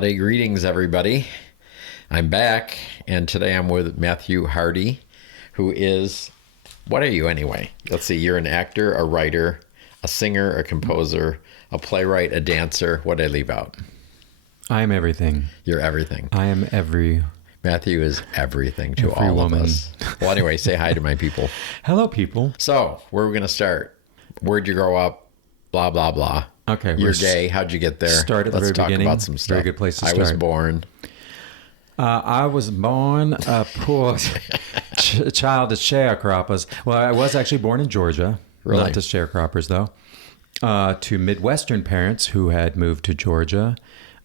Holiday greetings, everybody. I'm back, and today I'm with Matthew Hardy, who is, what are you anyway? Let's see, you're an actor, a writer, a singer, a composer, a playwright, a dancer. What did I leave out? I am everything. You're everything. I am Matthew is everything to every all woman. of us. Well, anyway, say hi to my people. Hello, people. So, where are we going to start? Where'd you grow up? Blah, blah, blah. Okay. You're gay. How'd you get there? Start at the Let's very talk beginning. about some stuff. Very good place to I was start. born. I was born a poor child of sharecroppers. Well, I was actually born in Georgia. Really? Not to sharecroppers, though. To Midwestern parents who had moved to Georgia.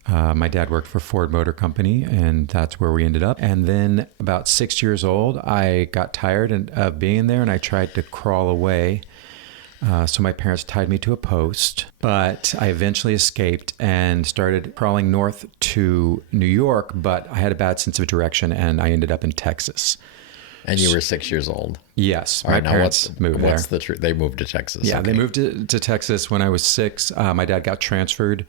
My dad worked for Ford Motor Company, and that's where we ended up. And then about 6 years old, I got tired of being there, and I tried to crawl away. So my parents tied me to a post, but I eventually escaped and started crawling north to New York, but I had a bad sense of direction, and I ended up in Texas. And you were 6 years old. Yes, All my right, now parents moved there. what's the truth? They moved to Texas. Yeah, Okay. they moved to Texas when I was 6. My dad got transferred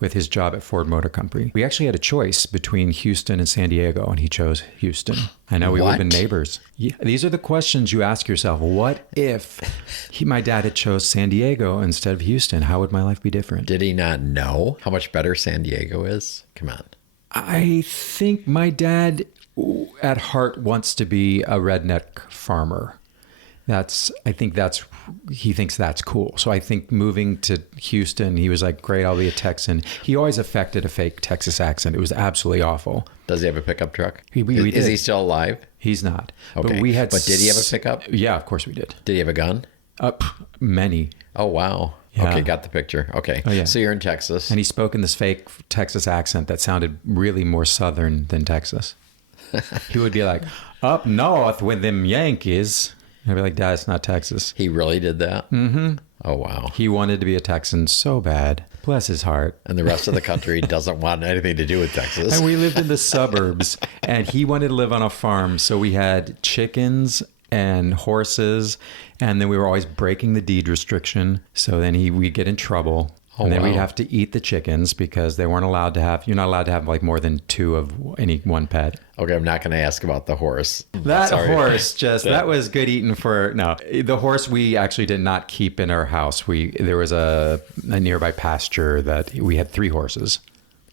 with his job at Ford Motor Company. We actually had a choice between Houston and San Diego, and he chose Houston. I know we would have been neighbors. Yeah, these are the questions you ask yourself. What if my dad had chose San Diego instead of Houston? How would my life be different? Did he not know how much better San Diego is? Come on. I think my dad at heart wants to be a redneck farmer. He thinks that's cool. So I think moving to Houston, he was like, great, I'll be a Texan. He always affected a fake Texas accent. It was absolutely awful. Does he have a pickup truck? We Is did. he still alive? He's not. Okay. But did he have a pickup? Yeah, of course we did. Did he have a gun? Many. Oh, wow. Yeah. Okay, got the picture. Okay. Oh, yeah. So you're in Texas. And he spoke in this fake Texas accent that sounded really more Southern than Texas. He would be like, up north with them Yankees. I'd be like, Dad, it's not Texas. He really did that? Mm-hmm. Oh, wow. He wanted to be a Texan so bad. Bless his heart. And the rest of the country doesn't want anything to do with Texas. And we lived in the suburbs, and he wanted to live on a farm. So we had chickens and horses, and then we were always breaking the deed restriction. So then we'd get in trouble. And then we'd have to eat the chickens because they weren't allowed to have, you're not allowed to have like more than 2 of any one pet. Okay, I'm not going to ask about the horse. That was good eating the horse we actually did not keep in our house. There was a nearby pasture that we had 3 horses.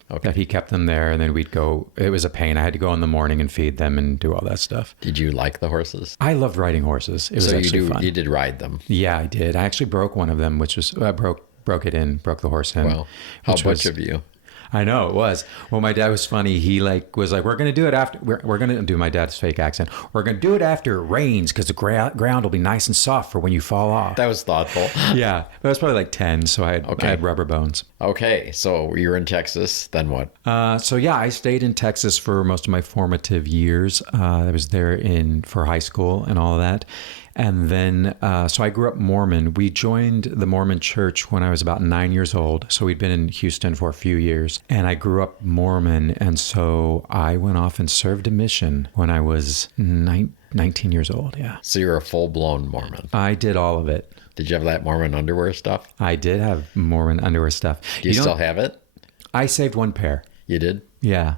Okay. That he kept them there, and then we'd go. It was a pain. I had to go in the morning and feed them and do all that stuff. Did you like the horses? I loved riding horses. It was actually fun. You did ride them? Yeah, I did. I actually broke one of them, which was broke the horse in. Wow. How much of you? I know it was. Well, my dad was funny. He was like, we're going to do it after, we're going to do my dad's fake accent. We're going to do it after it rains because the ground will be nice and soft for when you fall off. That was thoughtful. Yeah. But I was probably like 10. So I had rubber bones. Okay. So you're in Texas. Then what? I stayed in Texas for most of my formative years. I was there for high school and all of that. And then, so I grew up Mormon. We joined the Mormon church when I was about 9 years old. So we'd been in Houston for a few years. And I grew up Mormon. And so I went off and served a mission when I was 19 years old. Yeah. So you're a full-blown Mormon. I did all of it. Did you have that Mormon underwear stuff? I did have Mormon underwear stuff. Do you still have it? I saved 1 pair. You did? Yeah.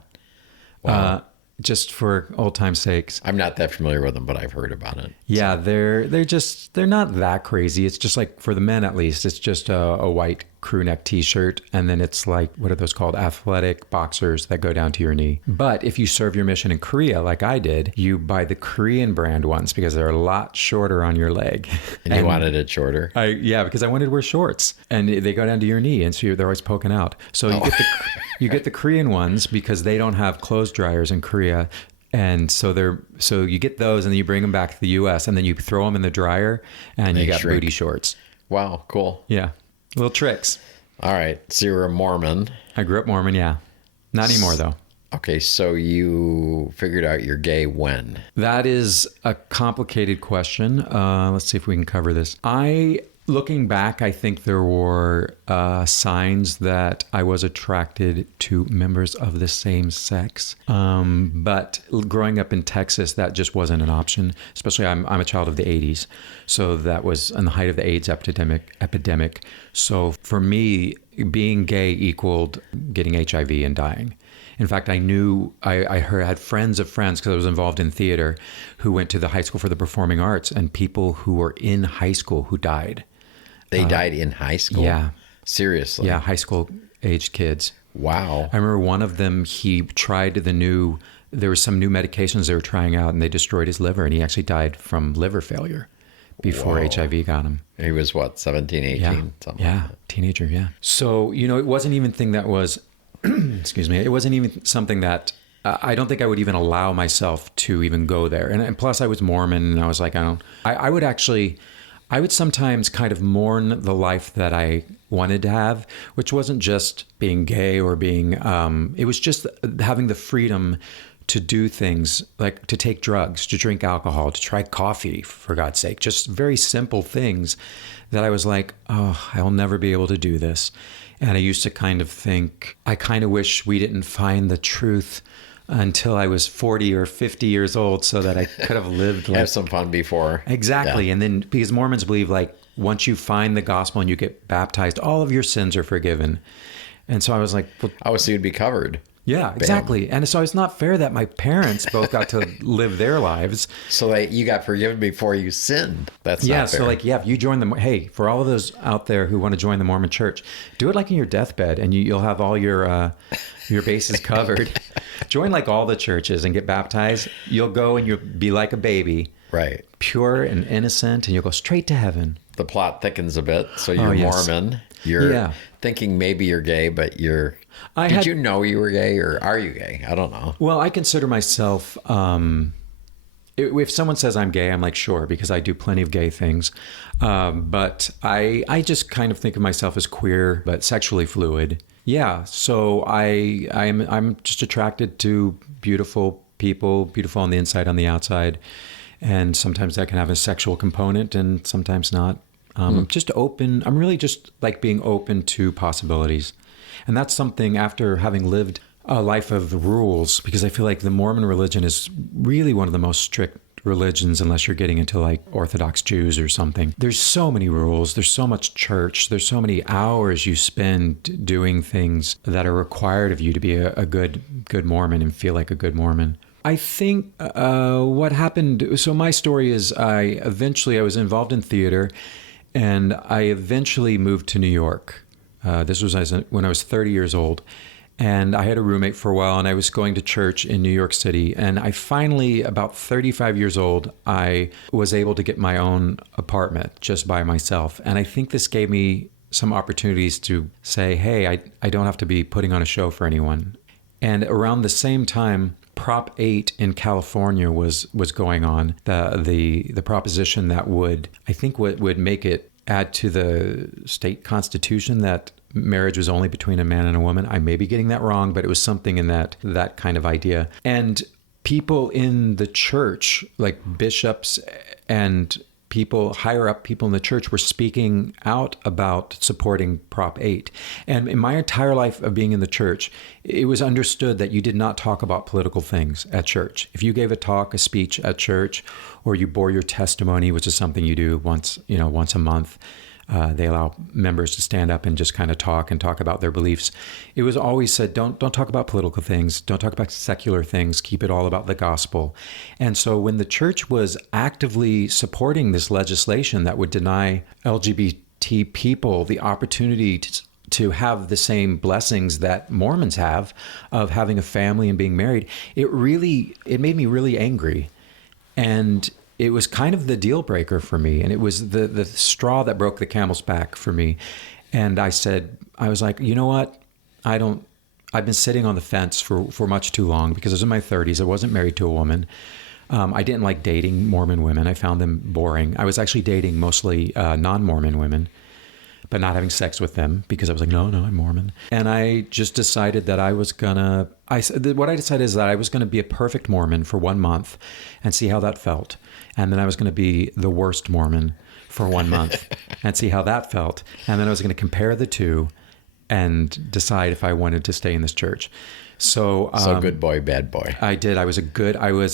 Wow. Just for old time's sakes. I'm not that familiar with them, but I've heard about it. Yeah, they're not that crazy. It's just like, for the men at least, it's just a white crew neck t-shirt, and then it's like, what are those called? Athletic boxers that go down to your knee. But if you serve your mission in Korea, like I did, you buy the Korean brand ones because they're a lot shorter on your leg. And you wanted it shorter? Because I wanted to wear shorts, and they go down to your knee, and so they're always poking out. So you get the Korean ones because they don't have clothes dryers in Korea. And so you get those, and then you bring them back to the U.S., and then you throw them in the dryer, and you got booty shorts. Wow, cool. Yeah. Little tricks. All right. So you're a Mormon. I grew up Mormon, yeah. Not anymore, though. Okay, so you figured out you're gay when? That is a complicated question. Let's see if we can cover this. Looking back, I think there were signs that I was attracted to members of the same sex. But growing up in Texas, that just wasn't an option. Especially, I'm a child of the 80s. So that was in the height of the AIDS epidemic. So for me, being gay equaled getting HIV and dying. In fact, I had friends of friends, because I was involved in theater, who went to the high school for the performing arts, and people who were in high school who died. They died in high school? Yeah. Seriously? Yeah, high school aged kids. Wow. I remember one of them, he tried there were some new medications they were trying out, and they destroyed his liver, and he actually died from liver failure before HIV got him. He was what, 17, 18? Yeah, Something yeah, like that. teenager, yeah. So, it wasn't even thing that was, excuse me, it wasn't even something that, I don't think I would even allow myself to even go there. And plus I was Mormon, and I was like, I would sometimes kind of mourn the life that I wanted to have, which wasn't just being gay or being, it was just having the freedom to do things like to take drugs, to drink alcohol, to try coffee, for God's sake, just very simple things that I was like, oh, I'll never be able to do this. And I used to kind of think, I kind of wish we didn't find the truth until I was 40 or 50 years old, so that I could have lived Have some fun before. Exactly. Yeah. And then, because Mormons believe, like, once you find the gospel and you get baptized, all of your sins are forgiven. And so I was like, well, Oh, so you'd be covered. yeah, exactly. And so it's not fair that my parents both got to live their lives. So you got forgiven before you sinned. That's Yeah, not fair. so like, yeah, if you join hey, for all of those out there who want to join the Mormon church, do it like in your deathbed, and you'll have all your bases covered. Join like all the churches and get baptized. You'll go and you'll be like a baby. Right. Pure and innocent, and you'll go straight to heaven. The plot thickens a bit. So you're yes. Mormon. You're Yeah. thinking maybe you're gay, but did you know you were gay, or are you gay? I don't know. Well, I consider myself, if someone says I'm gay, I'm like, sure, because I do plenty of gay things. But I just kind of think of myself as queer, but sexually fluid. Yeah. So I'm just attracted to beautiful people, beautiful on the inside, on the outside. And sometimes that can have a sexual component, and sometimes not. I'm just open. I'm really just like being open to possibilities. And that's something, after having lived a life of rules, because I feel like the Mormon religion is really one of the most strict religions, unless you're getting into like Orthodox Jews or something. There's so many rules. There's so much church. There's so many hours you spend doing things that are required of you to be a good Mormon and feel like a good Mormon. I think what happened, so my story is I was involved in theater, and I eventually moved to New York. This was when I was 30 years old. And I had a roommate for a while, and I was going to church in New York City. And I finally, about 35 years old, I was able to get my own apartment just by myself. And I think this gave me some opportunities to say, hey, I don't have to be putting on a show for anyone. And around the same time, Prop 8 in California was going on, the proposition that would make it add to the state constitution that marriage was only between a man and a woman. I may be getting that wrong, but it was something in that kind of idea. And people in the church, like bishops and higher up people in the church, were speaking out about supporting Prop 8. And in my entire life of being in the church, it was understood that you did not talk about political things at church. If you gave a speech at church, or you bore your testimony, which is something you do once a month, they allow members to stand up and just kind of talk about their beliefs. It was always said, don't talk about political things, don't talk about secular things, keep it all about the gospel. And so when the church was actively supporting this legislation that would deny LGBT people the opportunity to have the same blessings that Mormons have of having a family and being married, it made me really angry. And it was kind of the deal breaker for me. And it was the straw that broke the camel's back for me. And I was like, you know what? I've been sitting on the fence for much too long, because I was in my 30s. I wasn't married to a woman. I didn't like dating Mormon women. I found them boring. I was actually dating mostly non-Mormon women, but not having sex with them, because I was like, no, I'm Mormon. And I just decided that I was going to be a perfect Mormon for 1 month and see how that felt. And then I was going to be the worst Mormon for 1 month and see how that felt. And then I was going to compare the two and decide if I wanted to stay in this church. So good boy, bad boy. I did.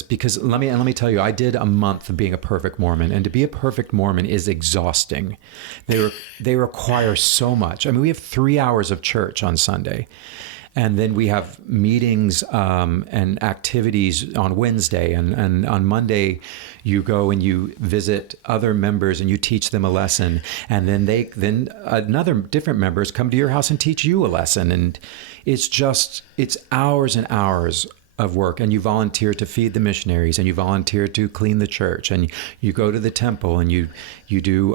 Because let me tell you, I did a month of being a perfect Mormon, and to be a perfect Mormon is exhausting. They require so much. I mean, we have 3 hours of church on Sunday. And then we have meetings and activities on Wednesday. And on Monday, you go and you visit other members and you teach them a lesson. And then another different members come to your house and teach you a lesson. And it's hours and hours of work, and you volunteer to feed the missionaries, and you volunteer to clean the church, and you go to the temple, and you do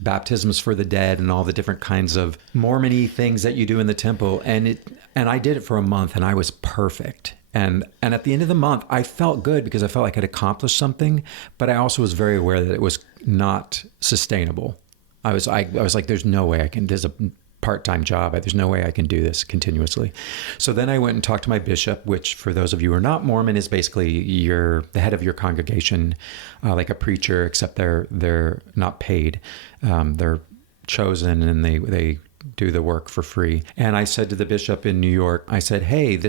baptisms for the dead, and all the different kinds of Mormon-y things that you do in the temple. And I did it for a month, and I was perfect. And at the end of the month, I felt good because I felt like I'd accomplished something, but I also was very aware that it was not sustainable. I was like, there's no way I can. There's a part-time job. There's no way I can do this continuously. So then I went and talked to my bishop, which for those of you who are not Mormon is basically the head of your congregation, like a preacher, except they're not paid. They're chosen and they do the work for free. And I said to the bishop in New York, I said, hey,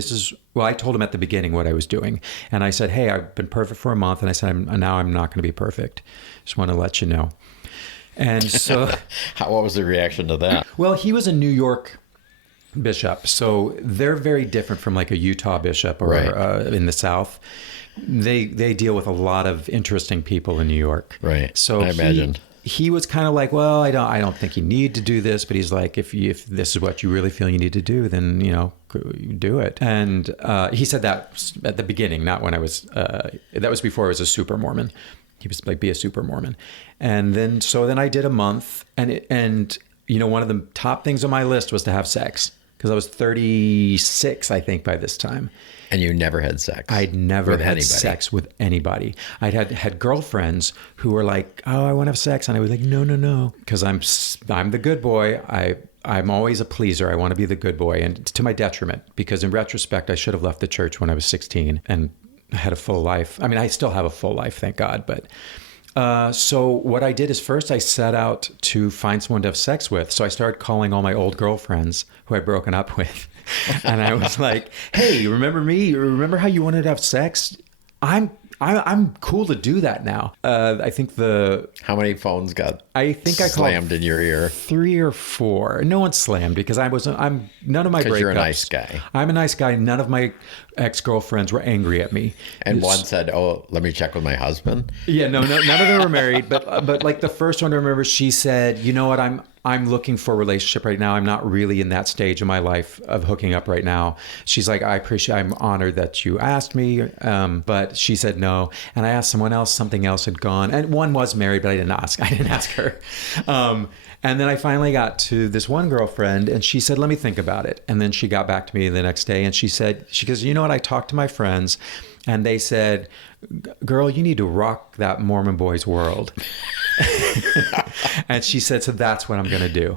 I told him at the beginning what I was doing. And I said, hey, I've been perfect for a month. And I said, now I'm not going to be perfect. Just want to let you know. And so, what was the reaction to that? Well, he was a New York bishop, so they're very different from like a Utah bishop or in the South. They deal with a lot of interesting people in New York. Right. So I imagined. He was kind of like, well, I don't think you need to do this, but he's like, if this is what you really feel you need to do, then do it. And he said that at the beginning, not when I was. That was before I was a super Mormon. He was like, be a super Mormon. And then I did a month, and one of the top things on my list was to have sex, because I was 36, I think, by this time. And you never had sex? I'd never had sex with anybody. I'd had girlfriends who were like, oh, I want to have sex. And I was like, no, because I'm the good boy. I'm always a pleaser. I want to be the good boy, and to my detriment, because in retrospect, I should have left the church when I was 16 and had a full life. I mean, I still have a full life, thank God. But so what I did is first I set out to find someone to have sex with. So I started calling all my old girlfriends who I'd broken up with. And I was like, hey, you remember me? You remember how you wanted to have sex? I'm cool to do that now. I think how many phones got I slammed in your ear? 3 or 4. No one slammed because I'm none of my breakups. Because you're a nice guy. I'm a nice guy. None of my ex-girlfriends were angry at me. And one said, oh, let me check with my husband. Yeah, no, none of them were married. But like the first one I remember, she said, you know what, I'm looking for a relationship right now. I'm not really in that stage of my life of hooking up right now. She's like, I'm honored that you asked me. But she said no. And I asked someone else, something else had gone. And one was married, but I didn't ask her. And then I finally got to this one girlfriend, and she said, let me think about it. And then she got back to me the next day, and she goes, you know what? I talked to my friends, and they said, girl, you need to rock that Mormon boy's world. And she said, so that's what I'm going to do.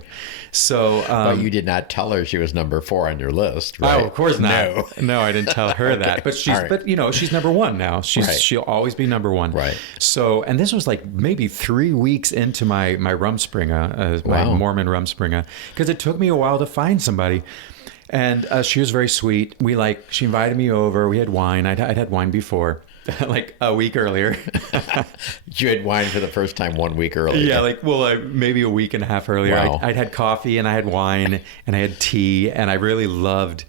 So, but you did not tell her she was number 4 on your list, right? Oh, of course not. No, I didn't tell her that. But she's number 1 now. She'll always be number 1. Right. So, and this was like maybe 3 weeks into my Rumspringa, my Mormon Rumspringa, because it took me a while to find somebody. And she was very sweet. She invited me over. We had wine. I'd had wine before. Like a week earlier. You had wine for the first time 1 week earlier. Yeah, maybe a week and a half earlier. Wow. I'd had coffee and I had wine and I had tea, and I really loved.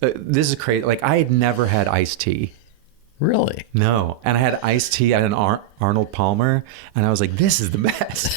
This is crazy. Like, I had never had iced tea. Really? No. And I had iced tea. I had an Arnold Palmer, and I was like, this is the best.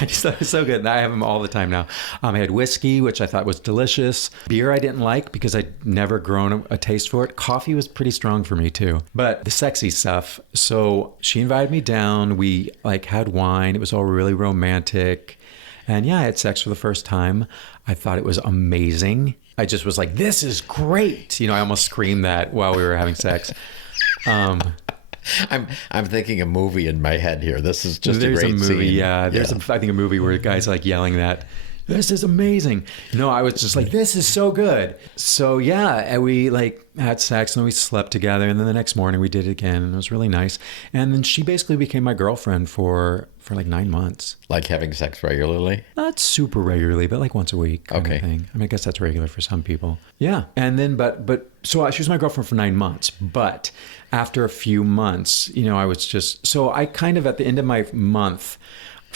I just thought it was so good. And I have them all the time now. I had whiskey, which I thought was delicious. Beer I didn't like because I'd never grown a taste for it. Coffee was pretty strong for me too. But the sexy stuff. So she invited me down. We had wine. It was all really romantic. And yeah, I had sex for the first time. I thought it was amazing. I just was like, this is great. I almost screamed that while we were having sex. I'm thinking a movie in my head here. This is just a great movie, scene. Yeah. There's I think a movie where a guy's like yelling that, this is amazing. No, I was just like, this is so good. So yeah, and we had sex, and then we slept together, and then the next morning we did it again, and it was really nice. And then she basically became my girlfriend for like 9 months. Like having sex regularly? Not super regularly, but like once a week kind of thing. I mean, I guess that's regular for some people. Yeah. And then, so she was my girlfriend for 9 months, but after a few months, I was so I kind of at the end of my month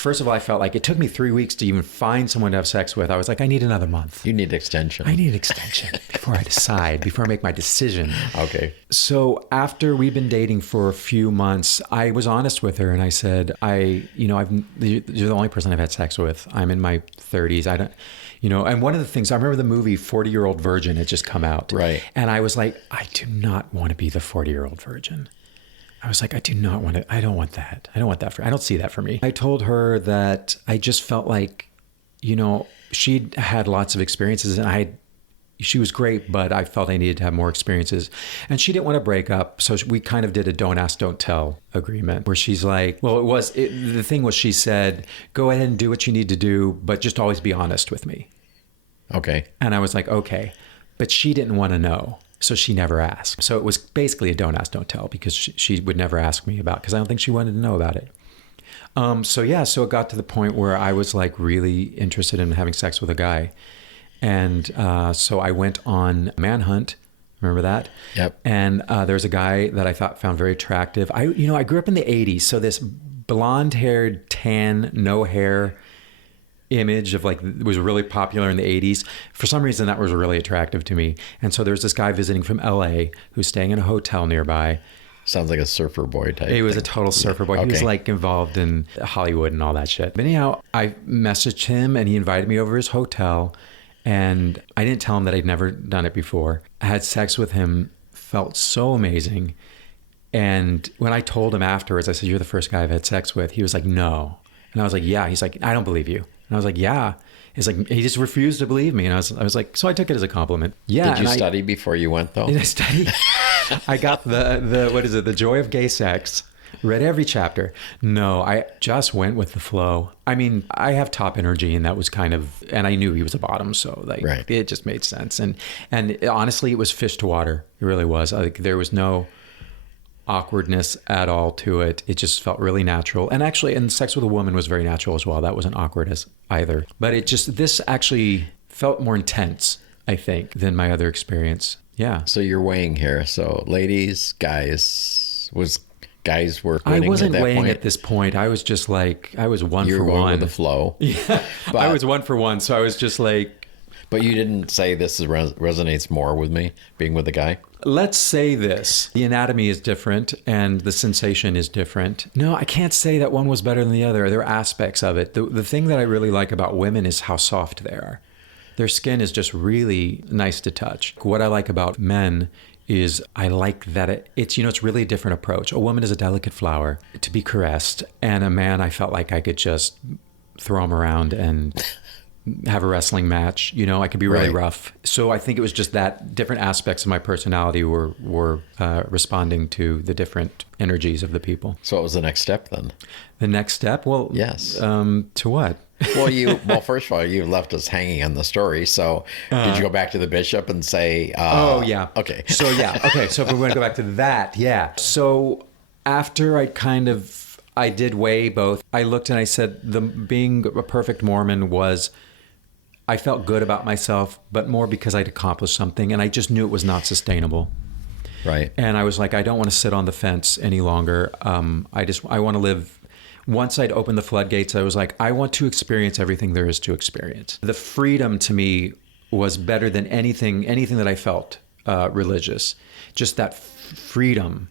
First of all, I felt like it took me 3 weeks to even find someone to have sex with. I was like, I need another month. You need extension. I need an extension before I decide, before I make my decision. Okay. So after we've been dating for a few months, I was honest with her and I said, you're the only person I've had sex with. I'm in my 30s. I don't, and one of the things, I remember the movie 40-Year-Old Virgin had just come out. Right. And I was like, I do not want to be the 40-year-old virgin. I was like, I don't want that. I don't want that. I don't see that for me. I told her that I just felt like, she'd had lots of experiences and she was great, but I felt I needed to have more experiences. And she didn't want to break up. So we kind of did a don't ask, don't tell agreement where she's like, the thing was, she said, go ahead and do what you need to do, but just always be honest with me. Okay. And I was like, okay. But she didn't want to know. So she never asked. So it was basically a don't ask, don't tell, because she would never ask me about, because I don't think she wanted to know about it. So it got to the point where I was like really interested in having sex with a guy. And so I went on Manhunt. Remember that? Yep. And there's a guy that I found very attractive. I grew up in the 80s. So this blonde-haired, tan, no hair image of was really popular in the 80s. For some reason, that was really attractive to me. And so there's this guy visiting from LA who's staying in a hotel nearby. Sounds like a surfer boy type. He was a total surfer boy. Okay. He was like involved in Hollywood and all that shit. But anyhow, I messaged him and he invited me over to his hotel. And I didn't tell him that I'd never done it before. I had sex with him, felt so amazing. And when I told him afterwards, I said, you're the first guy I've had sex with. He was like, no. And I was like, yeah. He's like, I don't believe you. And I was like, yeah. He's like, he just refused to believe me. And I was like, so I took it as a compliment. Yeah. Did you study before you went though? Did I study? I got the Joy of Gay Sex. Read every chapter. No, I just went with the flow. I mean, I have top energy and that was and I knew he was a bottom. So right. It just made sense. And honestly, it was fish to water. It really was. There was no awkwardness at all to it. It just felt really natural. And actually, and sex with a woman was very natural as well. That wasn't awkward as either. But this actually felt more intense, I think, than my other experience. Yeah. So you're weighing here. So ladies, guys were winning. I wasn't at that weighing point. at this point. I was just like, I was one You for were going one. with the flow. Yeah. I was 1 for 1. So I was just like. But you didn't say this resonates more with me, being with a guy? Let's say this. The anatomy is different and the sensation is different. No, I can't say that one was better than the other. There are aspects of it. The thing that I really like about women is how soft they are. Their skin is just really nice to touch. What I like about men is I like that it's really a different approach. A woman is a delicate flower to be caressed, and a man, I felt like I could just throw him around and have a wrestling match. I could be really Right. rough. So I think it was just that different aspects of my personality were responding to the different energies of the people. So what was the next step then? The next step? Well, Yes. To what? Well, first of all, you left us hanging on the story. So did you go back to the bishop and say, Oh, yeah. Okay. So if we're going to go back to that, yeah. So after I did weigh both, I looked and I said, being a perfect Mormon I felt good about myself, but more because I'd accomplished something and I just knew it was not sustainable. Right. And I was like, I don't want to sit on the fence any longer. I want to live. Once I'd opened the floodgates, I was like, I want to experience everything there is to experience. The freedom to me was better than anything that I felt religious. Just that freedom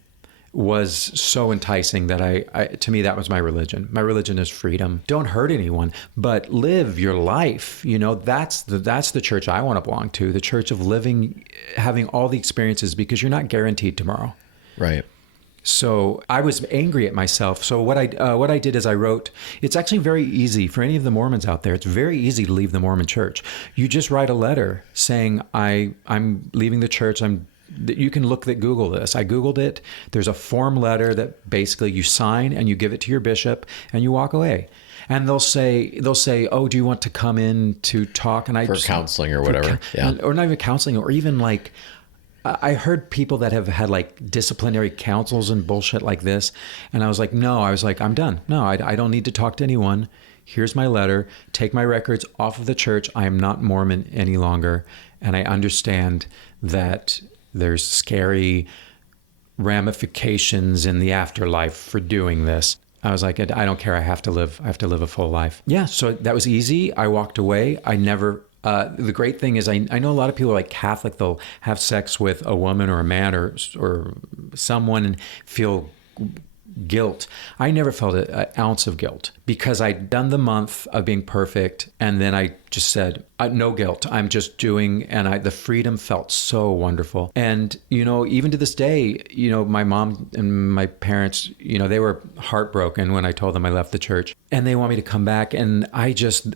was so enticing that to me, that was my religion. My religion is freedom. Don't hurt anyone, but live your life. That's the church I want to belong to, the church of living, having all the experiences, because you're not guaranteed tomorrow. Right. So I was angry at myself. So what I did is I wrote, it's actually very easy for any of the Mormons out there. It's very easy to leave the Mormon church. You just write a letter saying, I'm leaving the church. You can Google this. I Googled it. There's a form letter that basically you sign and you give it to your bishop and you walk away. And they'll say, oh, do you want to come in to talk? And For counseling or whatever. Yeah. Or not even counseling, or even like, I heard people that have had like disciplinary councils and bullshit like this. And I was like, I'm done. No, I don't need to talk to anyone. Here's my letter. Take my records off of the church. I am not Mormon any longer. And I understand that there's scary ramifications in the afterlife for doing this. I was like, I don't care. I have to live a full life. Yeah. So that was easy. I walked away. I never, the great thing is I know a lot of people are like Catholic. They'll have sex with a woman or a man or someone and feel guilt. I never felt an ounce of guilt because I'd done the month of being perfect. And then I just said, no guilt. I'm just doing, and the freedom felt so wonderful. And, even to this day, my mom and my parents, they were heartbroken when I told them I left the church and they want me to come back. And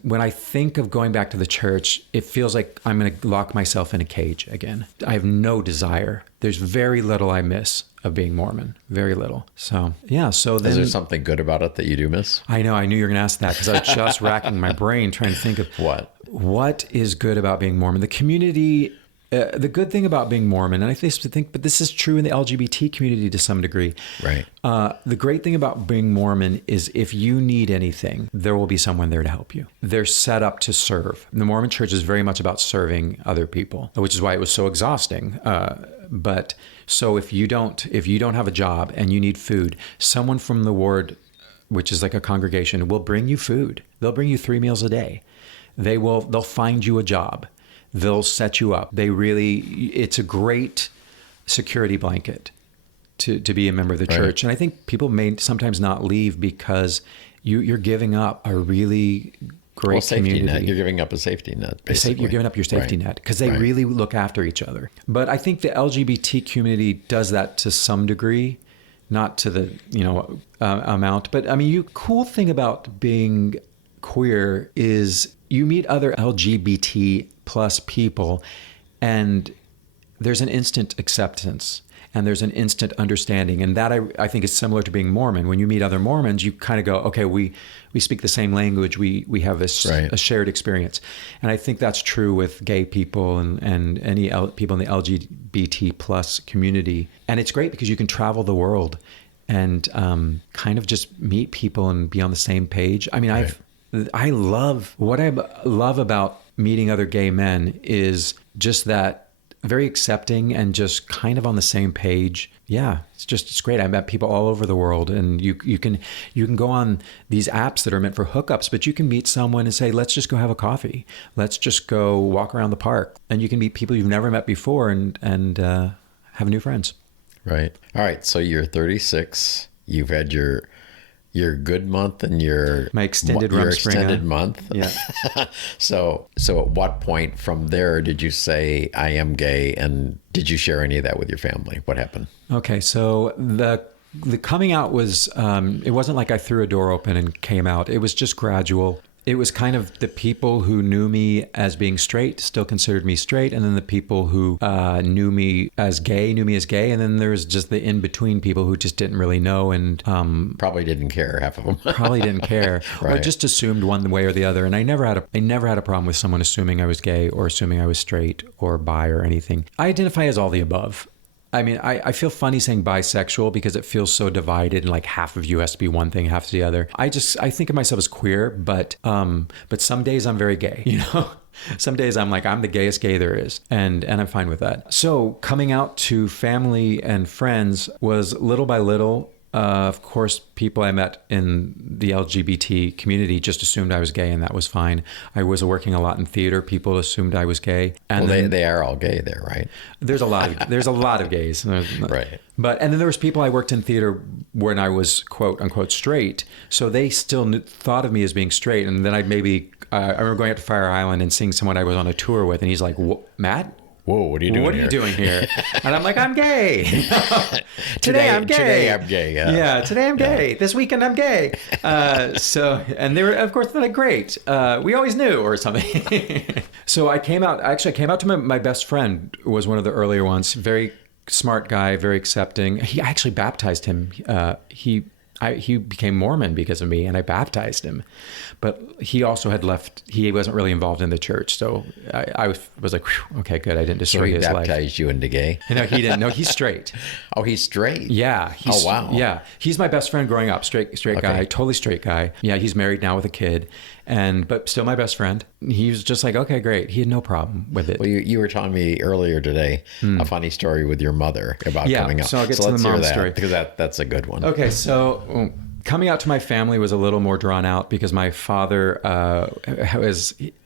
when I think of going back to the church, it feels like I'm going to lock myself in a cage again. I have no desire. There's very little I miss of being Mormon. Very little. So, yeah. So then, is there something good about it that you do miss? I know. I knew you were going to ask that because I was just racking my brain trying to think of what is good about being Mormon. The community, the good thing about being Mormon, and I think, but this is true in the LGBT community to some degree. Right. The great thing about being Mormon is if you need anything, there will be someone there to help you. They're set up to serve. The Mormon church is very much about serving other people, which is why it was so exhausting. But so if you don't have a job and you need food, someone from the ward, which is like a congregation, will bring you food. They'll bring you 3 meals a day. They'll find you a job. They'll set you up. It's a great security blanket to be a member of the church. And I think people may sometimes not leave because you're giving up a really great safety community. net. You're giving up a safety net, basically. You're giving up your safety net because they really look after each other. But I think the LGBT community does that to some degree, not to the amount. But I mean, cool thing about being queer is you meet other LGBT plus people, and there's an instant acceptance. And there's an instant understanding. And that I think is similar to being Mormon. When you meet other Mormons, you kind of go, okay, we speak the same language. We have this a shared experience. And I think that's true with gay people and any people in the LGBT plus community. And it's great because you can travel the world and kind of just meet people and be on the same page. I mean, what I love about meeting other gay men is just that very accepting and just kind of on the same page. Yeah, it's great. I met people all over the world, and you can go on these apps that are meant for hookups, but you can meet someone and say, let's just go have a coffee. Let's just go walk around the park, and you can meet people you've never met before and have new friends. Right. All right. So you're 36. You've had your good month and my extended month. Yeah. So at what point from there did you say I am gay, and did you share any of that with your family? What happened? Okay, so the coming out was it wasn't like I threw a door open and came out. It was just gradual. It was kind of the people who knew me as being straight still considered me straight, and then the people who knew me as gay, and then there was just the in-between people who just didn't really know and probably didn't care, half of them. Probably didn't care, or just assumed one way or the other. And I never had a problem with someone assuming I was gay or assuming I was straight or bi or anything. I identify as all the above. I mean, I feel funny saying bisexual because it feels so divided and like half of you has to be one thing, half the other. I think of myself as queer, but some days I'm very gay, Some days I'm like, I'm the gayest gay there is. And I'm fine with that. So coming out to family and friends was little by little. Of course, people I met in the LGBT community just assumed I was gay, and that was fine. I was working a lot in theater. People assumed I was gay. And they are all gay there, right? There's a lot of gays. Right. And then there was people I worked in theater when I was quote unquote straight. So they still thought of me as being straight. And then I remember going out to Fire Island and seeing someone I was on a tour with, and he's like, Matt? Whoa, what are you doing here? And I'm like, I'm gay. Today I'm gay. Today I'm gay. Yeah, today I'm gay. Yeah. This weekend I'm gay. And they were, of course, they're like, great. We always knew, or something. So I came out to my best friend, was one of the earlier ones. Very smart guy, very accepting. He actually baptized him. He became Mormon because of me, and I baptized him. But he also had left. He wasn't really involved in the church, so I was like, okay, good. I didn't destroy his life. So he baptized you into gay? No, he didn't. No, he's straight. Oh, he's straight? Yeah. Oh, wow. Yeah. He's my best friend growing up. Straight guy, totally straight guy. Yeah, he's married now with a kid, but still my best friend. He was just like, okay, great. He had no problem with it. Well, you were telling me earlier today a funny story with your mother about coming out. So I'll get to the mom story. Because that's a good one. Okay, so Coming out to my family was a little more drawn out because my father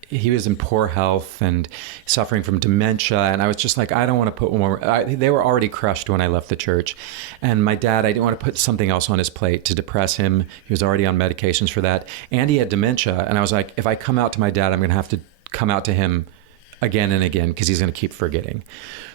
he was in poor health and suffering from dementia. And I was just like, I don't want to put more, they were already crushed when I left the church. And my dad, I didn't want to put something else on his plate to depress him. He was already on medications for that. And he had dementia. And I was like, if I come out to my dad, I'm going to have to come out to him again and again because he's going to keep forgetting.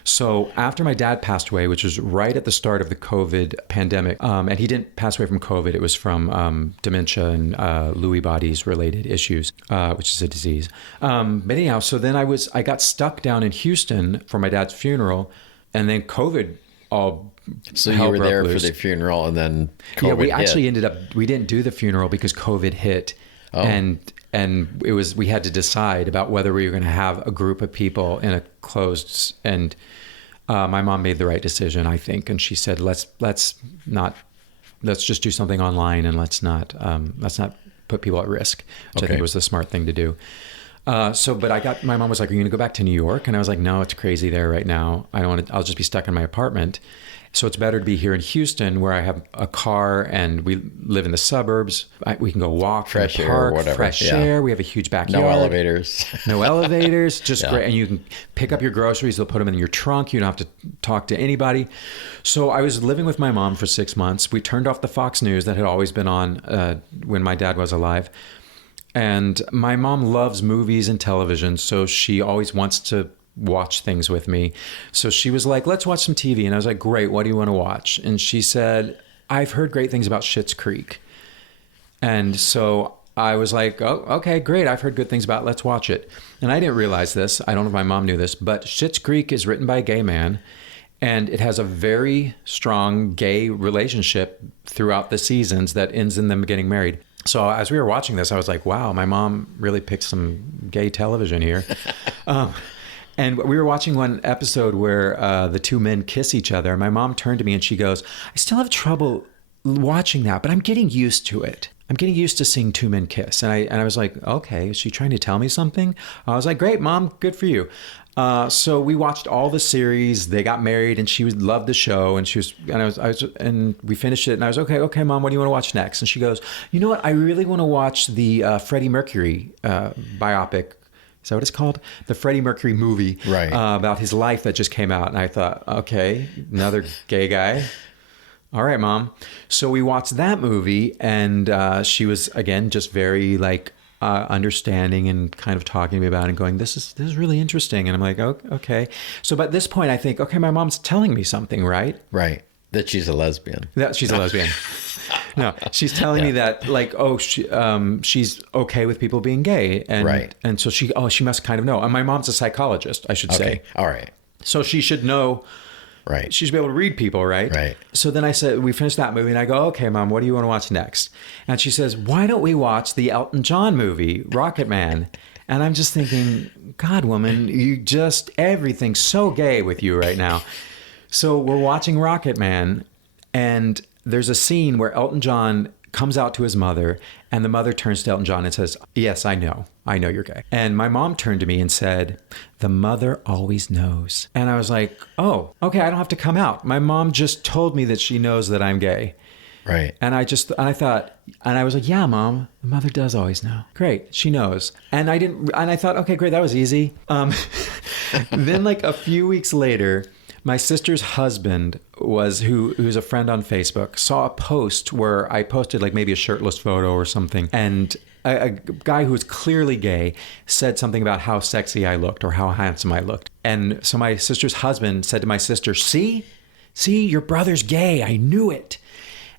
So after my dad passed away, which was right at the start of the COVID pandemic, and he didn't pass away from COVID, it was from dementia and Lewy bodies related issues, which is a disease. But anyhow, so then I got stuck down in Houston for my dad's funeral, and then COVID all So you were there for the funeral, and then COVID yeah, we hit. actually ended up, we didn't do the funeral because COVID hit. Oh. And it was, we had to decide about whether we were going to have a group of people in a closed, and my mom made the right decision, I think. And she said, let's just do something online, and let's not put people at risk, which I think was the smart thing to do. But my mom was like, are you going to go back to New York? And I was like, no, it's crazy there right now. I don't want to, I'll just be stuck in my apartment. So it's better to be here in Houston, where I have a car and we live in the suburbs. We can go walk Fresh in the air or park, whatever. fresh Yeah. air. We have a huge backyard. No elevators. No elevators, just Yeah. great. And you can pick up your groceries. They'll put them in your trunk. You don't have to talk to anybody. So I was living with my mom for 6 months. We turned off the Fox News that had always been on when my dad was alive. And my mom loves movies and television, so she always wants to watch things with me. So she was like, let's watch some TV. And I was like, great, what do you want to watch? And she said, I've heard great things about Schitt's Creek. And so I was like, oh, okay, great. I've heard good things about it. Let's watch it. And I didn't realize this. I don't know if my mom knew this, but Schitt's Creek is written by a gay man. And it has a very strong gay relationship throughout the seasons that ends in them getting married. So as we were watching this, I was like, wow, my mom really picked some gay television here. And we were watching one episode where the two men kiss each other. My mom turned to me and she goes, I still have trouble watching that, but I'm getting used to it. I'm getting used to seeing two men kiss. And I was like, okay, is she trying to tell me something? I was like, great, Mom, good for you. So we watched all the series. They got married, and she loved the show. And and we finished it. And I was okay, Mom, what do you want to watch next? And she goes, you know what? I really want to watch the Freddie Mercury biopic. Is that what it's called? The Freddie Mercury movie, Right. About his life that just came out. And I thought, okay, another gay guy. All right, Mom. So we watched that movie, and she was, again, just very like understanding and kind of talking to me about it and going, this is really interesting. And I'm like, oh, okay. So by this point, I think, okay, my mom's telling me something, right? Right. That she's a lesbian. That she's a lesbian. No, she's telling me that, like, oh, she's okay with people being gay. And, Right. And so she must kind of know. And my mom's a psychologist, I should say. Okay. All right. So she should know. Right. She should be able to read people, right? Right. So then I said, we finished that movie, and I go, okay, Mom, what do you want to watch next? And she says, why don't we watch the Elton John movie, Rocket Man? And I'm just thinking, God, woman, everything's so gay with you right now. So we're watching Rocket Man, and there's a scene where Elton John comes out to his mother, and the mother turns to Elton John and says, yes, I know you're gay. And my mom turned to me and said, the mother always knows. And I was like, oh, okay, I don't have to come out. My mom just told me that she knows that I'm gay. Right. And I was like, yeah, Mom, the mother does always know. Great, she knows. And I thought, okay, great, that was easy. Then like a few weeks later, my sister's husband who's a friend on Facebook, saw a post where I posted like maybe a shirtless photo or something. And a guy who was clearly gay said something about how sexy I looked or how handsome I looked. And so my sister's husband said to my sister, see, your brother's gay. I knew it.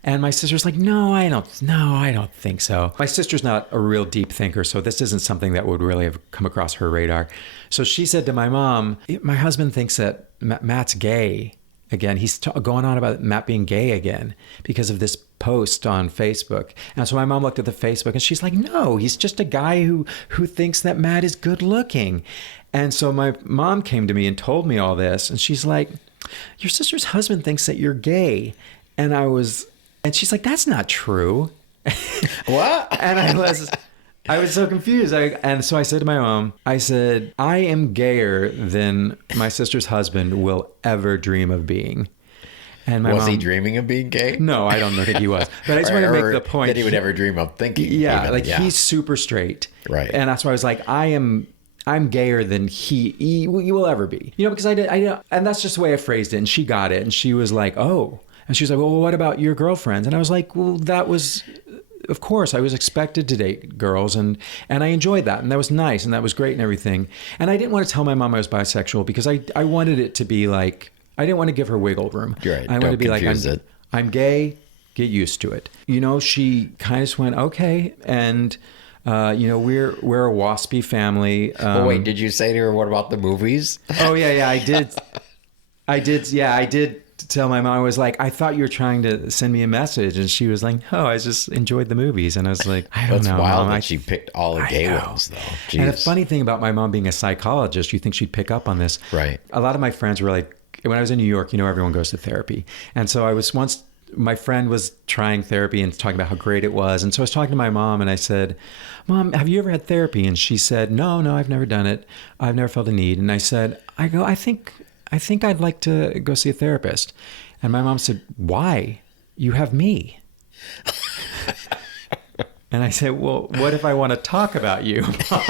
And my sister's like, no, I don't think so. My sister's not a real deep thinker, so this isn't something that would really have come across her radar. So she said to my mom, my husband thinks that Matt's gay again. He's going on about Matt being gay again because of this post on Facebook. And so my mom looked at the Facebook and she's like, no, he's just a guy who thinks that Matt is good looking. And so my mom came to me and told me all this. And she's like, your sister's husband thinks that you're gay. And she's like, that's not true. What? And I was so confused. And so I said to my mom, I said, I am gayer than my sister's husband will ever dream of being. And my Was mom, he dreaming of being gay? No, I don't think he was. But I just want to make the point that he would ever dream of thinking. Yeah, even. like he's super straight, Right. And that's why I was like, I'm gayer than he will ever be, because I did, and that's just the way I phrased it, and she got it, and she was like, oh, and she was like, well, what about your girlfriends? And I was like, well, that was, of course, I was expected to date girls, and I enjoyed that, and that was nice, and that was great, and everything, and I didn't want to tell my mom I was bisexual because I wanted it to be like, I didn't want to give her wiggle room. Right. I wanted to be like, I'm gay. Get used to it. She kind of just went, okay. And, we're a waspy family. Wait, did you say to her, what about the movies? Oh, yeah, I did. I did tell my mom, I was like, I thought you were trying to send me a message. And she was like, oh, I just enjoyed the movies. And I was like, I don't know. It's wild Mom. that she picked all the gay ones, though. Jeez. And the funny thing about my mom being a psychologist, you think she'd pick up on this. Right. A lot of my friends were like, when I was in New York, everyone goes to therapy. And so I was once, my friend was trying therapy and talking about how great it was. And so I was talking to my mom and I said, Mom, have you ever had therapy? And she said, no, I've never done it. I've never felt a need. And I said, I think I'd like to go see a therapist. And my mom said, why? You have me. And I said, well, what if I want to talk about you, Mom?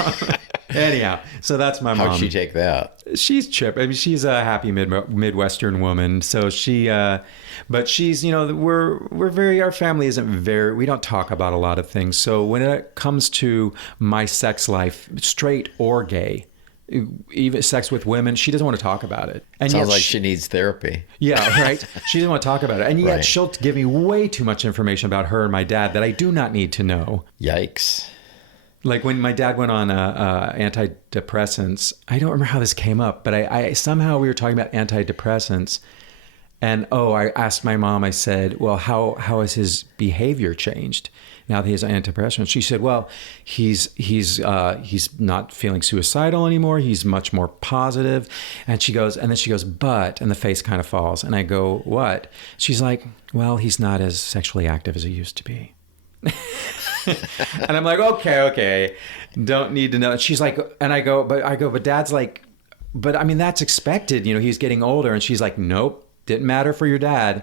Anyhow, so that's my mom. How'd she take that? She's chip. I mean, she's a happy Midwestern woman. So she, but she's, our family isn't we don't talk about a lot of things. So when it comes to my sex life, straight or gay, even sex with women, she doesn't want to talk about it. And sounds like she needs therapy. Yeah, right. She doesn't want to talk about it. And yet Right. she'll give me way too much information about her and my dad that I do not need to know. Yikes. Like when my dad went on antidepressants, I don't remember how this came up, but I somehow we were talking about antidepressants, and I asked my mom. I said, "Well, how has his behavior changed now that he has antidepressants?" She said, "Well, he's not feeling suicidal anymore. He's much more positive." And then she goes, "But," and the face kind of falls, and I go, "What?" She's like, "Well, he's not as sexually active as he used to be." And I'm like, okay, don't need to know. And she's like, but Dad's like, but I mean, that's expected. He's getting older. And she's like, nope, didn't matter for your dad.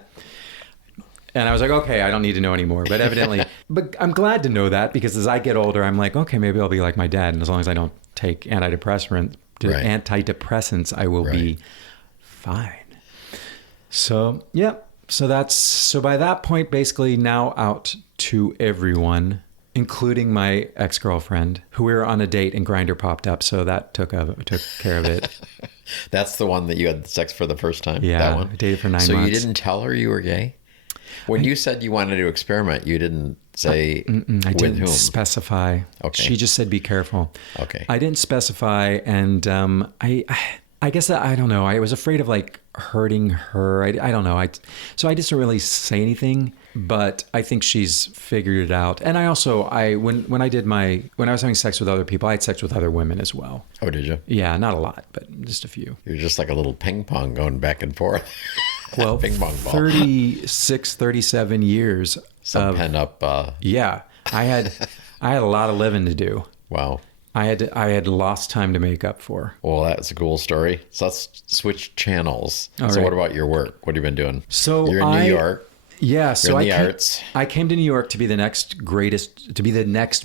And I was like, okay, I don't need to know anymore. But evidently, but I'm glad to know that because as I get older, I'm like, okay, maybe I'll be like my dad. And as long as I don't take antidepressants, I will be fine. So, yeah. So by that point, basically now out to everyone, including my ex-girlfriend, who we were on a date and Grindr popped up. So that took care of it. That's the one that you had sex for the first time? Yeah, that one? I dated for 9 months. So you didn't tell her you were gay? When you said you wanted to experiment, you didn't say I with didn't whom? specify. Okay. She just said, be careful. Okay. I didn't specify. And I guess I don't know. I was afraid of like hurting her. I don't know. So I just didn't really say anything, but I think she's figured it out. And I also, when I was having sex with other people, I had sex with other women as well. Oh, did you? Yeah, not a lot, but just a few. You're just like a little ping pong going back and forth. Well, ping pong ball. 37 years. Some pen up. Yeah, I had a lot of living to do. Wow. I had lost time to make up for. Well, that's a cool story. So let's switch channels. All so right. what about your work? What have you been doing? So you're in New York. Yeah. So you're in the arts. I came to New York to be the next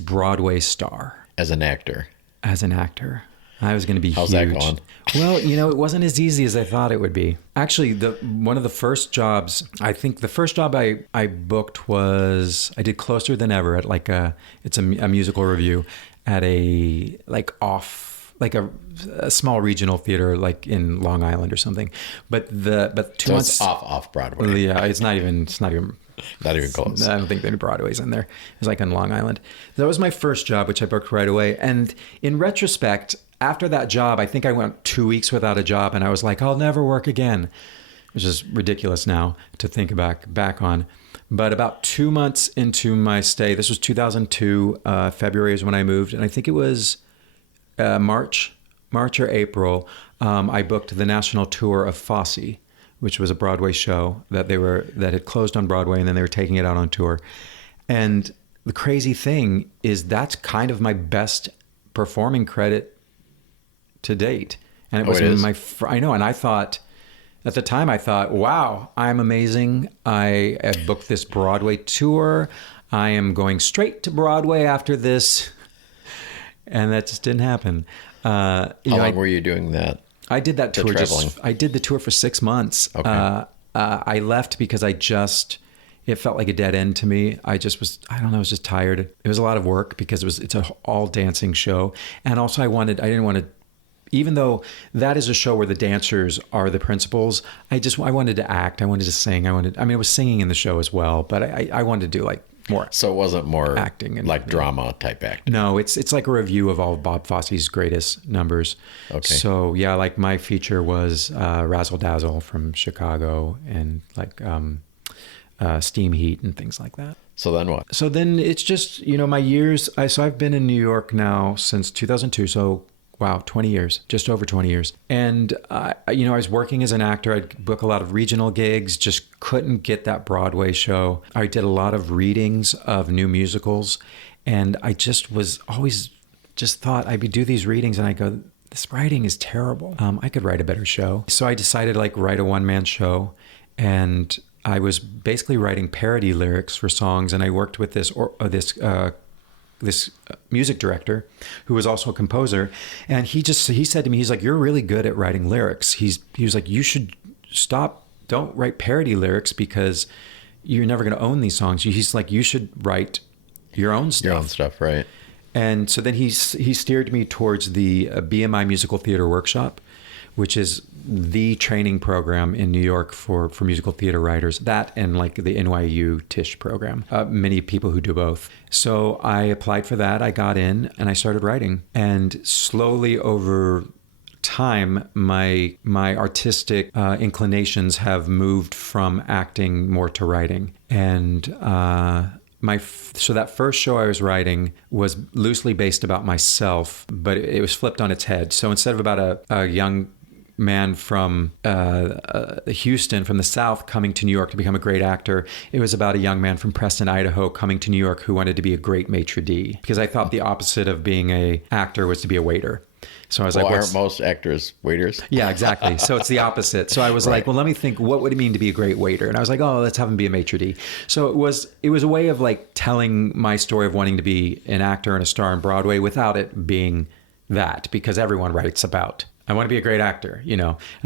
Broadway star. As an actor. As an actor. I was going to be How's huge. that going? Well, it wasn't as easy as I thought it would be. Actually, one of the first jobs, I think the first job I booked was, I did Closer Than Ever at it's a musical review at a small regional theater like in Long Island or something. But 2 months it's off Broadway. Yeah, it's not even not even close. I don't think any Broadway's in there. It was like on Long Island. That was my first job, which I booked right away. And in retrospect, after that job, I think I went 2 weeks without a job and I was like, I'll never work again, which is ridiculous now to think back on. But about 2 months into my stay, this was 2002, February is when I moved. And I think it was March or April, I booked the national tour of Fosse, which was a Broadway show that had closed on Broadway and then they were taking it out on tour. And the crazy thing is that's kind of my best performing credit to date. And it was I know. And I thought, At the time, I thought, wow, I'm amazing. I had booked this Broadway tour. I am going straight to Broadway after this. And that just didn't happen. How long were you doing that? I did that tour. Traveling? I did the tour for 6 months. Okay. I left because it felt like a dead end to me. I was just tired. It was a lot of work because it's an all dancing show. And also I didn't want to, even though that is a show where the dancers are the principals, I wanted to act. I wanted to sing. I was singing in the show as well, but I wanted to do like more. So it wasn't more acting and like drama type acting. No, it's like a review of all of Bob Fosse's greatest numbers. Okay. So yeah, like my feature was Razzle Dazzle from Chicago and like Steam Heat and things like that. So then what? So then it's just, my years. So I've been in New York now since 2002. So wow, 20 years, just over 20 years. And, I was working as an actor. I'd book a lot of regional gigs, just couldn't get that Broadway show. I did a lot of readings of new musicals. And I just was always just thought I'd do these readings and I go, this writing is terrible. I could write a better show. So I decided to write a one-man show. And I was basically writing parody lyrics for songs. And I worked with this music director who was also a composer, and he said to me, he's like, you're really good at writing lyrics. He was like, you should don't write parody lyrics because you're never going to own these songs. He's like, you should write your own stuff. Your own stuff, right? And so then he steered me towards the BMI Musical Theater Workshop, which is the training program in New York for musical theater writers. That and like the NYU Tisch program. Many people who do both. So I applied for that. I got in and I started writing. And slowly over time, my artistic inclinations have moved from acting more to writing. And so that first show I was writing was loosely based about myself, but it was flipped on its head. So instead of about a young man from Houston, from the South, coming to New York to become a great actor, it was about a young man from Preston, Idaho, coming to New York who wanted to be a great maitre d'. Because I thought the opposite of being a actor was to be a waiter. So I was like, aren't most actors waiters? Yeah, exactly. So it's the opposite. So I was like, well, let me think, what would it mean to be a great waiter? And I was like, oh, let's have him be a maitre d'. So it was a way of telling my story of wanting to be an actor and a star on Broadway without it being that, because everyone writes about, I want to be a great actor,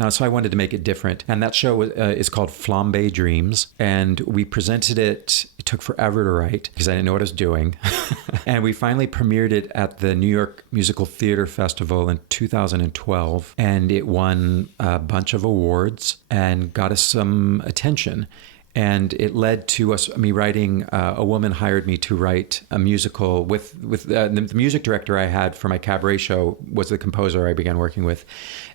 So I wanted to make it different. And that show is called Flambe Dreams. And we presented it. It took forever to write because I didn't know what I was doing. And we finally premiered it at the New York Musical Theater Festival in 2012. And it won a bunch of awards and got us some attention. And it led to me writing, a woman hired me to write a musical with the music director I had for my cabaret show was the composer I began working with.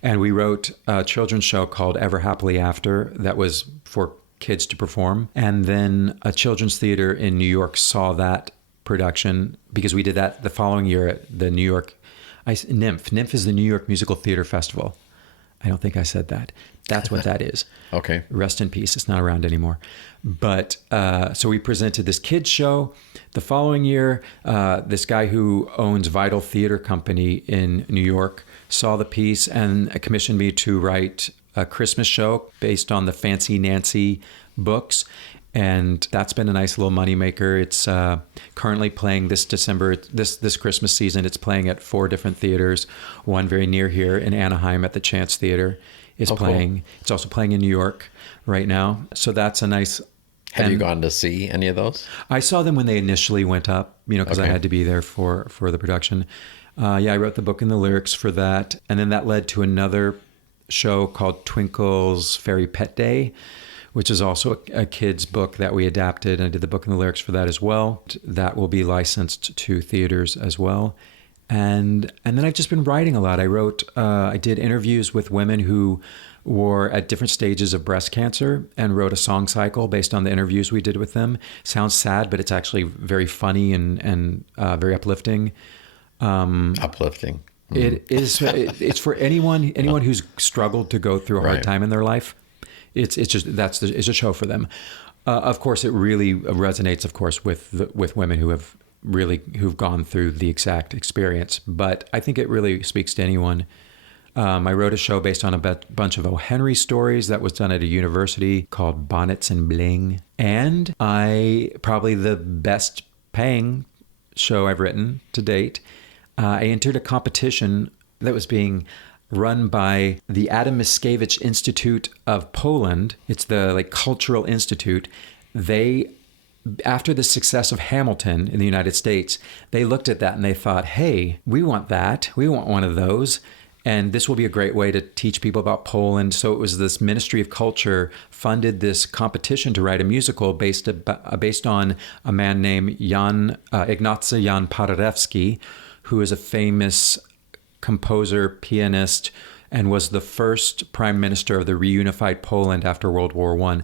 And we wrote a children's show called Ever Happily After that was for kids to perform. And then a children's theater in New York saw that production because we did that the following year at the New York, NYMF. NYMF is the New York Musical Theater Festival. I don't think I said that. That's what that is. Okay. Rest in peace. It's not around anymore. But so we presented this kids show. The following year, this guy who owns Vital Theater Company in New York saw the piece and commissioned me to write a Christmas show based on the Fancy Nancy books. And that's been a nice little moneymaker. It's currently playing this December, this Christmas season. It's playing at 4 different theaters. One very near here in Anaheim at the Chance Theater is playing. Cool. It's also playing in New York right now. So that's a nice... Have you gone to see any of those? I saw them when they initially went up, because I had to be there for the production. I wrote the book and the lyrics for that. And then that led to another show called Twinkle's Fairy Pet Day, which is also a kid's book that we adapted. And I did the book and the lyrics for that as well. That will be licensed to theaters as well. And then I've just been writing a lot. I did interviews with women who were at different stages of breast cancer and wrote a song cycle based on the interviews we did with them. Sounds sad, but it's actually very funny and very uplifting. Uplifting. It is. It's for anyone who's struggled to go through a hard time in their life. It's a show for them. Of course, it really resonates, of course, with women who've gone through the exact experience. But I think it really speaks to anyone I wrote a show based on a bunch of O. Henry stories that was done at a university called Bonnets and Bling. And probably the best paying show I've written to date, I entered a competition that was being run by the Adam Mickiewicz Institute of Poland. It's the cultural institute. They, after the success of Hamilton in the United States, they looked at that and they thought, hey, we want that. We want one of those. And this will be a great way to teach people about Poland. So it was this Ministry of Culture funded this competition to write a musical based on a man named Ignacy Jan Paderewski, who is a famous composer, pianist, and was the first prime minister of the reunified Poland after World War I.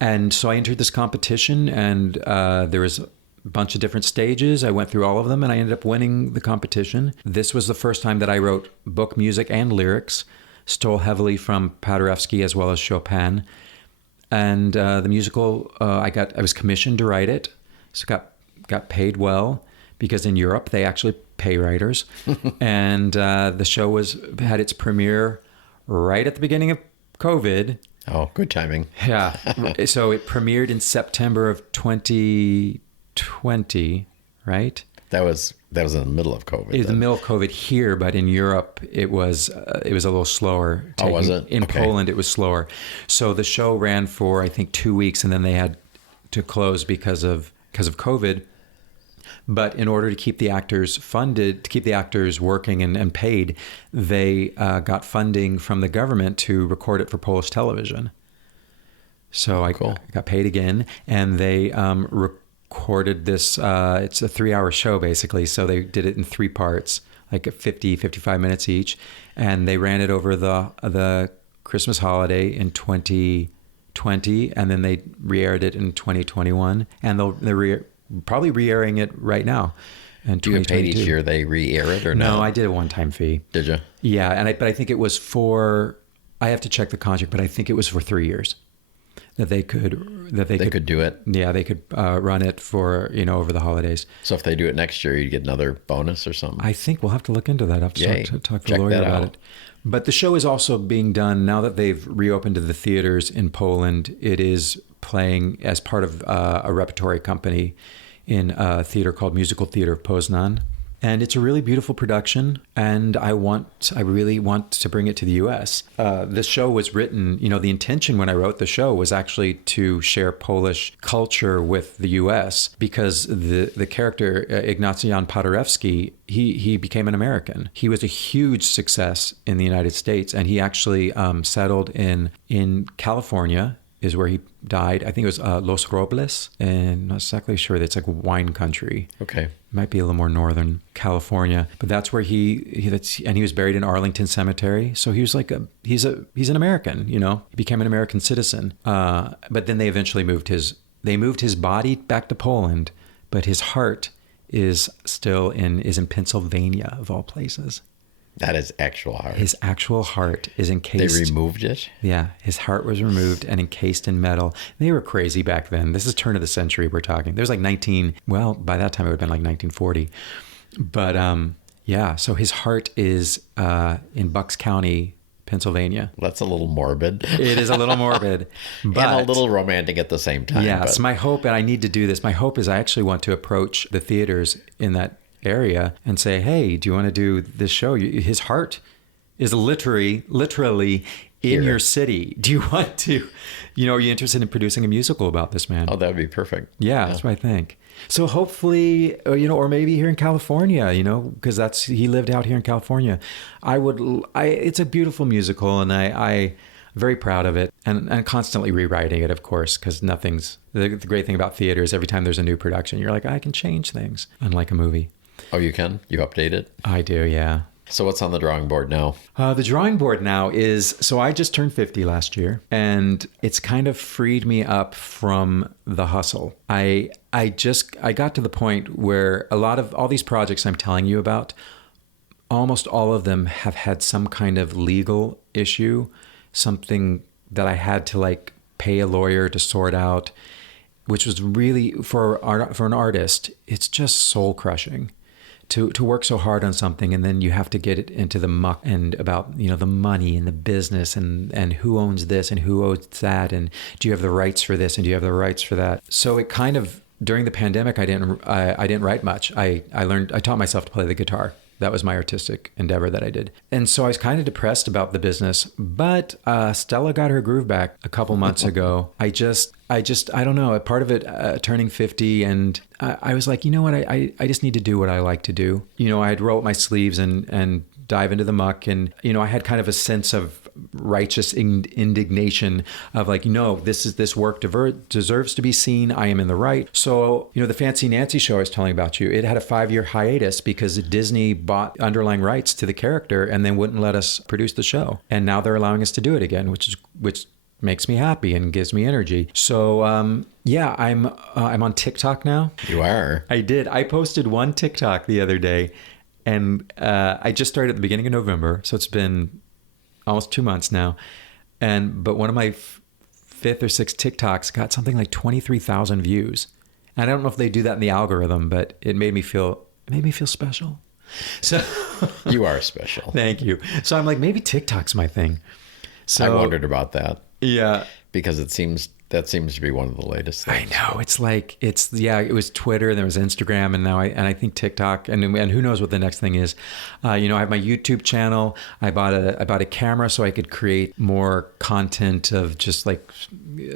And so I entered this competition, and there was a bunch of different stages. I went through all of them, and I ended up winning the competition. This was the first time that I wrote book music and lyrics, stole heavily from Paderewski as well as Chopin. And the musical, I was commissioned to write it, so got paid well, because in Europe they actually pay writers. And the show had its premiere right at the beginning of COVID. Oh, good timing. Yeah. So it premiered in September of 2020, right? That was in the middle of COVID. It was the middle of COVID here, but in Europe it was a little slower. Oh, was it? In Okay. Poland it was slower. So the show ran for I think 2 weeks, and then they had to close because of COVID. But in order to keep the actors funded, to keep the actors working and paid, they got funding from the government to record it for Polish television. So I got paid again, and they recorded this. It's a 3-hour show, basically. So they did it in 3 parts, like 50, 55 minutes each. And they ran it over the Christmas holiday in 2020, and then they re-aired it in 2021. And they're probably re-airing it right now. And do you get paid each year they re-air it or no? No, I did a one-time fee. Did you? Yeah, but I think it was I have to check the contract, but I think it was for 3 years that they could do it. Yeah, they could run it for over the holidays. So if they do it next year, you get another bonus or something. I think we'll have to look into that. I have to talk to the lawyer about it. But the show is also being done now that they've reopened to the theaters in Poland. It is playing as part of a repertory company in a theater called Musical Theater of Poznan. And it's a really beautiful production, and I really want to bring it to the U.S. The show was written, the intention when I wrote the show was actually to share Polish culture with the U.S. because the character Ignacy Jan Paderewski, he became an American. He was a huge success in the United States, and he actually settled in California, is where he died. I think it was Los Robles, and I'm not exactly sure. It's like a wine country. Okay. Might be a little more northern California, but that's where he was buried in Arlington Cemetery. So he was he's an American, He became an American citizen. But then they eventually moved his body back to Poland, but his heart is still in Pennsylvania, of all places. That is actual heart. His actual heart is encased. They removed it? Yeah, his heart was removed and encased in metal. They were crazy back then. This is turn of the century we're talking. There's by that time it would have been like 1940. But so his heart is in Bucks County, Pennsylvania. That's a little morbid. It is a little morbid. But, and a little romantic at the same time. Yes, my hope, and I need to do this, my hope is I actually want to approach the theaters in that area and say, hey, do you want to do this show? His heart is literally in your city. Do you want to, are you interested in producing a musical about this man? Oh, that would be perfect. Yeah, that's what I think. So hopefully, or maybe here in California, because he lived out here in California. It's a beautiful musical, and I'm very proud of it, and constantly rewriting it, of course, because the great thing about theater is every time there's a new production, you're like, I can change things, unlike a movie. Oh, you can? You update it? I do, yeah. So what's on the drawing board now? The drawing board now is, so I just turned 50 last year, and it's kind of freed me up from the hustle. I got to the point where all these projects I'm telling you about, almost all of them have had some kind of legal issue, something that I had to pay a lawyer to sort out, which was really, for an artist, it's just soul crushing to work so hard on something, and then you have to get it into the muck and about, the money and the business and who owns this and who owns that, and do you have the rights for this and do you have the rights for that? So it kind of, during the pandemic, I didn't write much. I taught myself to play the guitar. That was my artistic endeavor that I did. And so I was kind of depressed about the business, but Stella got her groove back a couple months ago. I don't know, a part of it, turning 50, and I was like, you know what, I just need to do what I like to do. I'd roll up my sleeves and dive into the muck, and I had kind of a sense of righteous indignation of like, this work deserves to be seen. I am in the right. So, the Fancy Nancy show I was telling about you, it had a 5-year hiatus because Disney bought underlying rights to the character and then wouldn't let us produce the show. And now they're allowing us to do it again, which makes me happy and gives me energy. So, I'm on TikTok now. You are? I did. I posted one TikTok the other day, and I just started at the beginning of November. So it's been almost 2 months now. But one of my fifth or sixth TikToks got something like 23,000 views. And I don't know if they do that in the algorithm, but it made me feel special. So you are special. Thank you. So I'm like, maybe TikTok's my thing. So I wondered about that. Yeah. Because that seems to be one of the latest things. I know. It's like, it was Twitter, and there was Instagram, and now I think TikTok, and who knows what the next thing is. I have my YouTube channel. I bought a camera so I could create more content of just like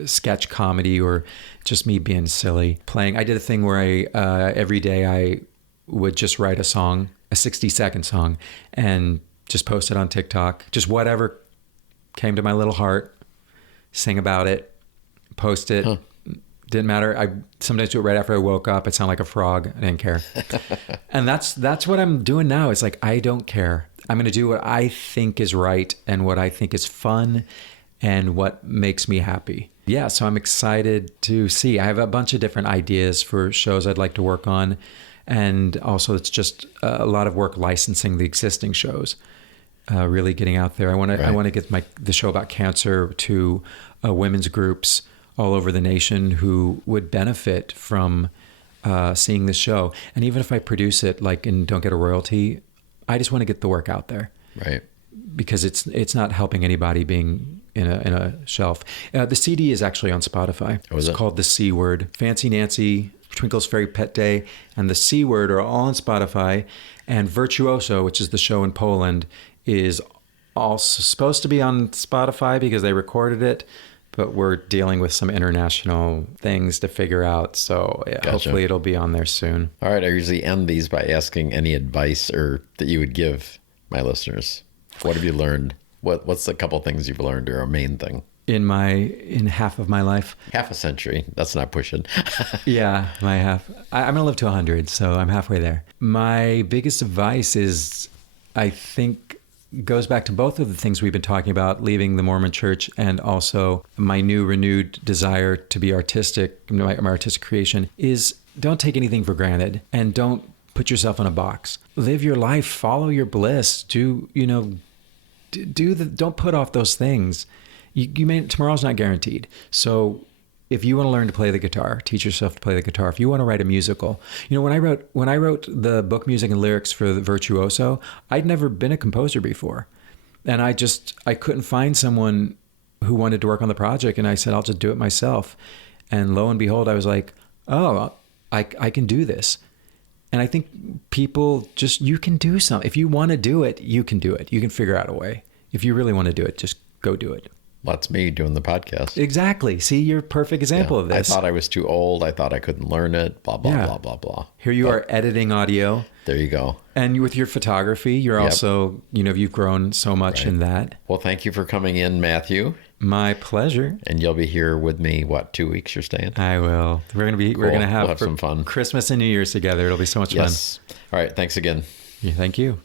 sketch comedy or just me being silly, playing. I did a thing where every day I would just write a song, a 60-second song, and just post it on TikTok. Just whatever came to my little heart, sing about it, post it. Huh. Didn't matter. I sometimes do it right after I woke up. It sounded like a frog. I didn't care. And that's what I'm doing now. It's like, I don't care. I'm going to do what I think is right and what I think is fun and what makes me happy. Yeah, so I'm excited to see. I have a bunch of different ideas for shows I'd like to work on. And also it's just a lot of work licensing the existing shows. Really getting out there. I want to get the show about cancer to women's groups all over the nation who would benefit from seeing this show. And even if I produce it and don't get a royalty, I just want to get the work out there. Right. Because it's not helping anybody being in a shelf. The CD is actually on Spotify. It's called The C Word. Fancy Nancy, Twinkle's Fairy Pet Day, and The C Word are all on Spotify. And Virtuoso, which is the show in Poland, is also supposed to be on Spotify because they recorded it, but we're dealing with some international things to figure out. So yeah, gotcha. Hopefully it'll be on there soon. All right. I usually end these by asking any advice that you would give my listeners. What have you learned? What's a couple things you've learned, or a main thing? In half of my life. Half a century. That's not pushing. Yeah, my half. I'm going to live to 100, so I'm halfway there. My biggest advice is, I think, goes back to both of the things we've been talking about, leaving the Mormon church and also my new renewed desire to be artistic, my artistic creation, is don't take anything for granted and don't put yourself in a box. Live your life, follow your bliss, don't put off those things. Tomorrow's not guaranteed. So if you want to learn to play the guitar, teach yourself to play the guitar. If you want to write a musical, when I wrote the book music and lyrics for the Virtuoso, I'd never been a composer before. And I couldn't find someone who wanted to work on the project. And I said, I'll just do it myself. And lo and behold, I was like, oh, I can do this. And I think people you can do something. If you want to do it, you can do it. You can figure out a way. If you really want to do it, just go do it. That's me doing the podcast. Exactly. See, you're a perfect example of this. I thought I was too old. I thought I couldn't learn it. Blah, blah, blah, blah, blah. Here you are editing audio. There you go. And with your photography, you're also, you've grown so much in that. Well, thank you for coming in, Matthew. My pleasure. And you'll be here with me, 2 weeks you're staying? I will. We're going to have some fun. Christmas and New Year's together. It'll be so much fun. All right. Thanks again. Yeah, thank you.